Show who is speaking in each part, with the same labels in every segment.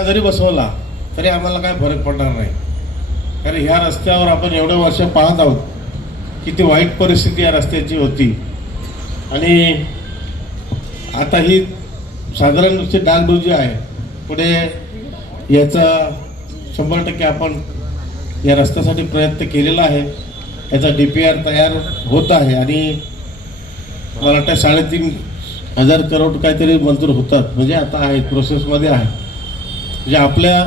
Speaker 1: का जरी बसवला तरी आम्हाला काय फरक पडणार नाही. कारण ह्या रस्त्यावर आपण एवढे वर्ष पाहत आहोत किती वाईट परिस्थिती या रस्त्याची होती. आणि आता ही साधारणची नुसती डागडुजी आहे. पुढे याचा शंभर टक्के आपण या रस्त्यासाठी प्रयत्न केलेला आहे. याचा डी पी आर तयार होत आहे आणि मला वाटतं साडेतीन हजार करोड काहीतरी मंजूर होतात. म्हणजे आता आहे प्रोसेसमध्ये आहे. म्हणजे आपल्या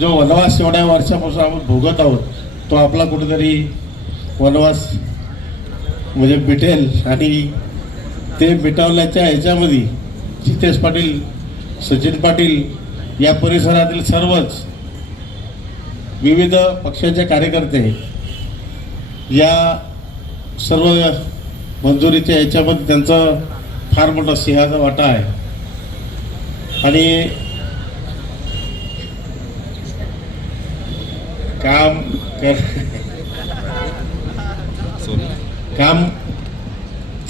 Speaker 1: जो वनवास एवढ्या वर्षापासून आपण भोगत आहोत तो आपला कुठेतरी वनवास म्हणजे मिटेल आणि ते मिटवल्याच्या ह्याच्यामध्ये जितेश पाटील सचिन पाटील या परिसरातील सर्वच विविध पक्षाचे कार्यकर्ते या सर्व मंजुरीच्या याच्यामध्ये त्यांचं फार मोठा सिंहाचा वाटा आहे. आणि काम कर. काम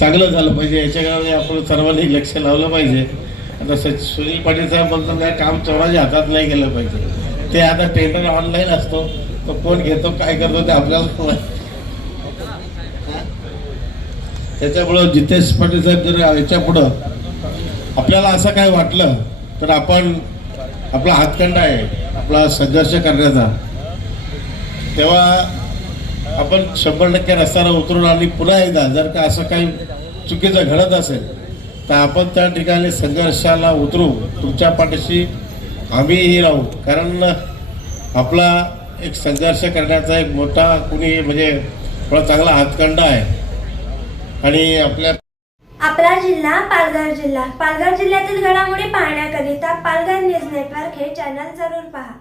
Speaker 1: चांगलं झालं पाहिजे. याच्याकडे आपण सर्वांनी लक्ष लावलं पाहिजे. आता सच सुनील पाटील साहेब बोलतात काय काम चोराच्या हातात नाही गेलं पाहिजे. ते आता टेंडर ऑनलाईन असतो. तो कोण घेतो काय करतो ते आपल्याला. त्याच्यामुळं जितेश पाटील साहेब जर याच्या पुढं आपल्याला असं काय वाटलं तर आपण आपला हातखंडा आहे. आपला संघर्ष करण्याचा. तेव्हा आपण शंभर टक्के रस्त्यावर उतरून आणि पुन्हा एकदा जर का असं काही चुकीचं घडत असेल तर आपण त्या ठिकाणी संघर्षाला उतरू. तुमच्या पाठीशी आम्हीही राहू. कारण आपला एक संघर्ष करण्याचा एक मोठा कुणी म्हणजे थोडा चांगला हातकंडा आहे. आणि आपल्या
Speaker 2: आपला जिल्हा पालघर जिल्हा. पालघर जिल्ह्यातील घडामोडी पाहण्याकरिता पालघर न्यूज नेटवर्क हे चॅनल जरूर पहा.